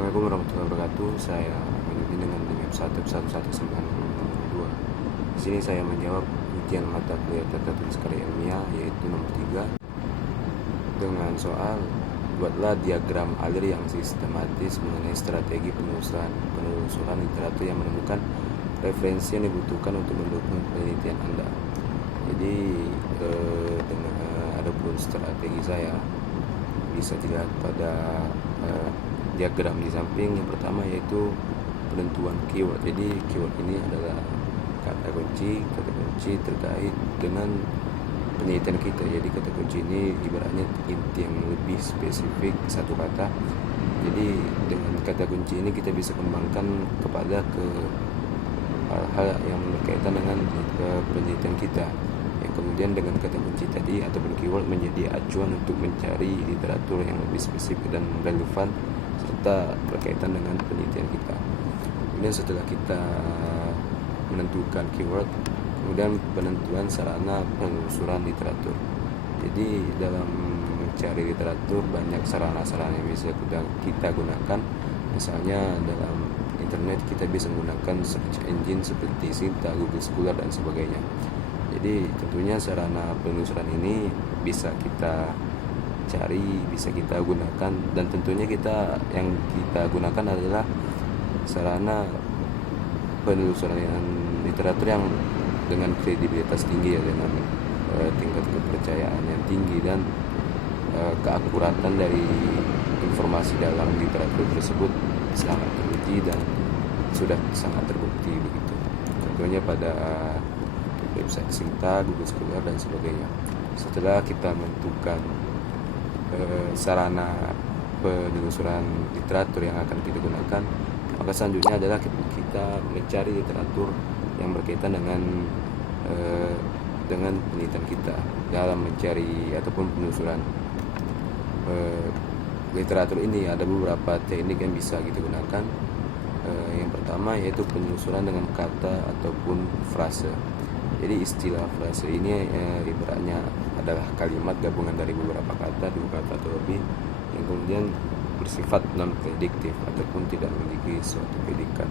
Assalamualaikum warahmatullahi wabarakatuh. Saya Aminuddin dengan NIM 1111902. Di sini saya menjawab ujian mata kuliah tata tulis karya ilmiah yaitu nomor 3 dengan soal buatlah diagram alir yang sistematis mengenai strategi penelusuran literatur yang menemukan referensi yang dibutuhkan untuk mendukung penelitian Anda. Jadi dengan adapun strategi saya bisa dilihat pada diagram di samping. Yang pertama yaitu penentuan keyword. Jadi keyword ini adalah kata kunci terkait dengan penelitian kita. Jadi kata kunci ini ibaratnya inti yang lebih spesifik satu kata. Jadi dengan kata kunci ini kita bisa kembangkan kepada hal-hal yang berkaitan dengan penelitian kita. Yang kemudian dengan kata kunci tadi ataupun keyword menjadi acuan untuk mencari literatur yang lebih spesifik dan relevan serta berkaitan dengan penelitian kita. Kemudian setelah kita menentukan keyword, kemudian penentuan sarana penelusuran literatur. Jadi dalam mencari literatur banyak sarana-sarana yang bisa kita gunakan. Misalnya dalam internet kita bisa menggunakan search engine seperti Sinta, Google Scholar dan sebagainya. Jadi tentunya sarana penelusuran ini bisa kita cari, bisa kita gunakan, dan tentunya yang kita gunakan adalah sarana penelusuran literatur yang dengan kredibilitas tinggi ya, dengan tingkat kepercayaan yang tinggi dan keakuratan dari informasi dalam literatur tersebut sangat teruji dan sudah sangat terbukti begitu. Tentunya pada website Sinta, Google Scholar dan sebagainya. Setelah kita menentukan sarana penelusuran literatur yang akan kita gunakan, maka selanjutnya adalah kita mencari literatur yang berkaitan dengan penelitian kita. Dalam mencari ataupun penelusuran literatur ini ada beberapa teknik yang bisa kita gunakan. Yang pertama yaitu penelusuran dengan kata ataupun frase. Jadi istilah frase ini ibaratnya adalah kalimat gabungan dari beberapa kata, 2 kata atau lebih, yang kemudian bersifat non-prediktif ataupun tidak memiliki suatu predikat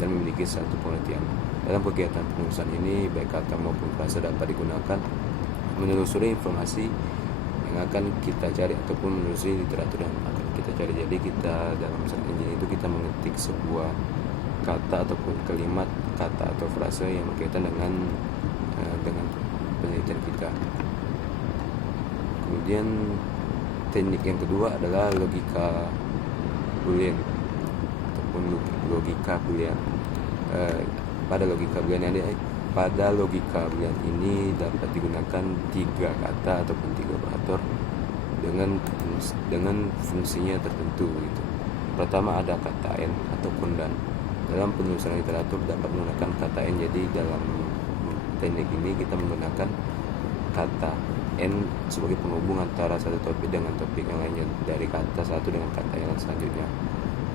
dan memiliki satu pengertian. Dalam kegiatan penulisan ini, baik kata maupun frase dapat digunakan menelusuri informasi yang akan kita cari ataupun menelusuri literatur yang akan kita cari. Jadi kita dalam search engine itu kita mengetik sebuah kata ataupun kalimat, kata atau frase yang berkaitan dengan penelitian kita. Kemudian teknik yang kedua adalah logika boolean ataupun logika boolean. Pada logika boolean ini dapat digunakan 3 kata ataupun 3 operator dengan fungsinya tertentu gitu. Pertama ada kata n ataupun dan. Dalam penelusuran literatur dapat menggunakan kata n. Jadi dalam teknik ini kita menggunakan kata n sebagai penghubung antara satu topik dengan topik yang lainnya, dari kata satu dengan kata yang selanjutnya.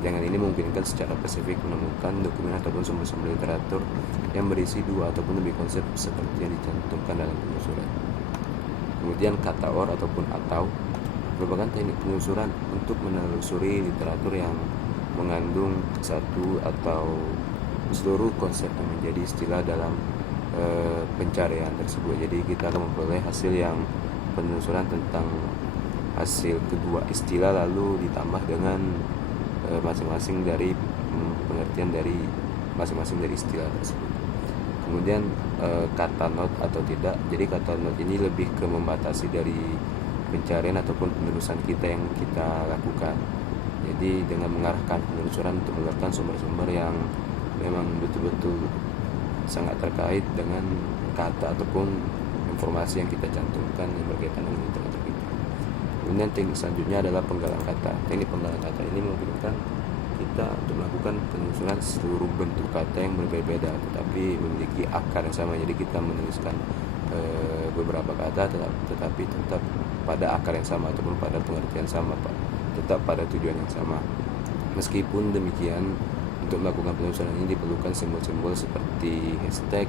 Dengan ini memungkinkan secara spesifik menemukan dokumen ataupun sumber-sumber literatur yang berisi 2 ataupun lebih konsep seperti yang dicantumkan dalam penelusuran. Kemudian kata or ataupun atau merupakan teknik penelusuran untuk menelusuri literatur yang mengandung satu atau seluruh konsep yang menjadi istilah dalam pencarian tersebut. Jadi kita akan memperoleh hasil yang penelusuran tentang hasil kedua istilah, lalu ditambah dengan masing-masing dari pengertian dari masing-masing dari istilah tersebut. Kemudian kata not atau tidak. Jadi kata not ini lebih ke membatasi dari pencarian ataupun penelusuran kita yang kita lakukan. Jadi dengan mengarahkan penelusuran untuk mengeluarkan sumber-sumber yang memang betul-betul sangat terkait dengan kata ataupun informasi yang kita cantumkan yang berkaitan dengan literatur kita. Kemudian teknik selanjutnya adalah penggalan kata. Teknik penggalan kata ini memungkinkan kita untuk melakukan penelusuran seluruh bentuk kata yang berbeda tetapi memiliki akar yang sama. Jadi kita menuliskan beberapa kata tetapi tetap pada akar yang sama ataupun pada pengertian sama, tetap pada tujuan yang sama. Meskipun demikian, untuk melakukan penelusuran ini diperlukan simbol-simbol seperti hashtag,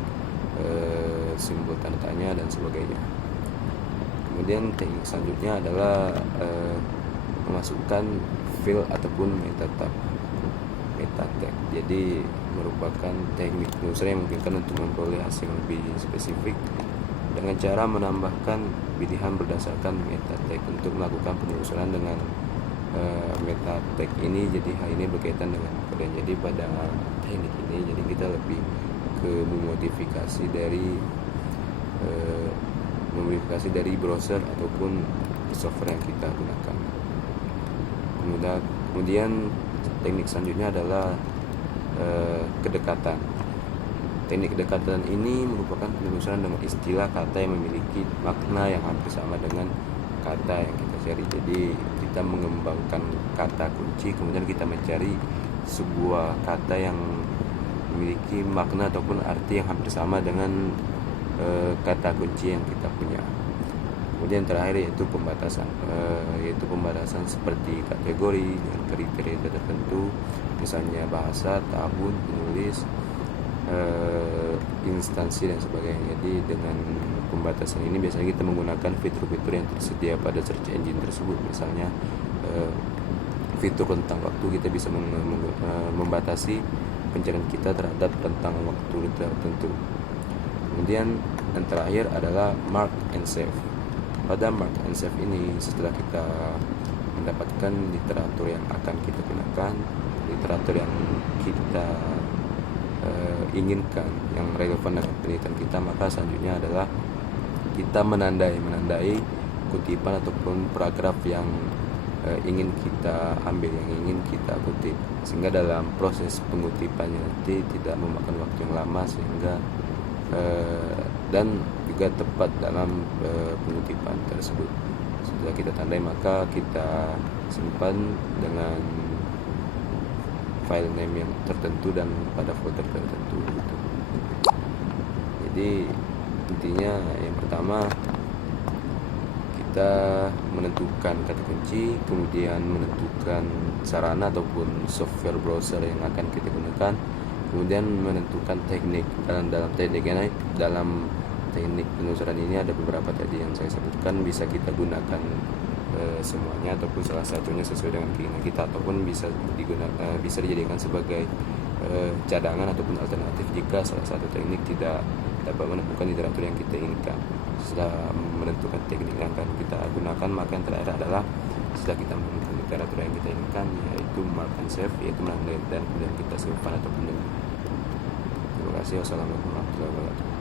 simbol tanda tanya dan sebagainya. Kemudian teknik selanjutnya adalah memasukkan field ataupun meta tab. metatek. Jadi merupakan teknik penelusuran yang memungkinkan untuk memperoleh hasil yang lebih spesifik dengan cara menambahkan pilihan berdasarkan metatek. Untuk melakukan penelusuran dengan metatek ini, jadi hal ini berkaitan dengan kode. Jadi pada teknik ini jadi kita lebih ke memodifikasi dari browser ataupun software yang kita gunakan. Kemudian teknik selanjutnya adalah kedekatan. Teknik kedekatan ini merupakan penelusuran dengan istilah kata yang memiliki makna yang hampir sama dengan kata yang kita cari. Jadi kita mengembangkan kata kunci, kemudian kita mencari sebuah kata yang memiliki makna ataupun arti yang hampir sama dengan kata kunci yang kita punya. Kemudian terakhir yaitu pembatasan seperti kategori dengan kriteria tertentu, misalnya bahasa, tahun, penulis, instansi dan sebagainya. Jadi dengan pembatasan ini biasanya kita menggunakan fitur-fitur yang tersedia pada search engine tersebut. Misalnya fitur rentang waktu, kita bisa membatasi pencarian kita terhadap rentang waktu tertentu. Kemudian yang terakhir adalah mark and save. Pada mark and save ini, setelah kita mendapatkan literatur yang akan kita gunakan, literatur yang kita inginkan, yang relevan dengan penelitian kita, maka selanjutnya adalah kita menandai kutipan ataupun paragraf yang ingin kita ambil, yang ingin kita kutip, sehingga dalam proses pengutipannya nanti tidak memakan waktu yang lama, sehingga dan juga tepat dalam pengutipan tersebut. Setelah kita tandai, maka kita simpan dengan file name yang tertentu dan pada folder tertentu gitu. Jadi intinya yang pertama kita menentukan kata kunci, kemudian menentukan sarana ataupun software browser yang akan kita gunakan, kemudian menentukan teknik. Dalam teknik penelusuran ini ada beberapa tadi yang saya sebutkan, bisa kita gunakan semuanya ataupun salah satunya sesuai dengan keinginan kita, ataupun bisa dijadikan sebagai cadangan ataupun alternatif jika salah satu teknik tidak dapat menemukan literatur yang kita inginkan. Setelah menentukan teknik yang akan kita gunakan, maka yang terakhir adalah setelah kita menemukan literatur yang kita inginkan, yaitu mark and save, yaitu menandai dan kemudian kita simpan ataupun. Terima kasih. Wassalamualaikum warahmatullahi wabarakatuh.